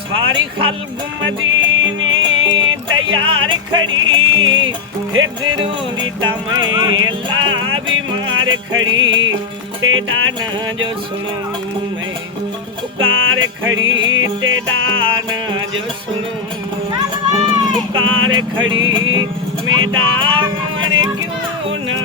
सारी खल्क मदीने तैयार खड़ी है दरूरी तमें अल्लाह बीमार खड़ी तेरा ना जो सुनो मैं पुकार खड़ी तेरा ना जो सुनो पुकार खड़ी मैदान क्यों ना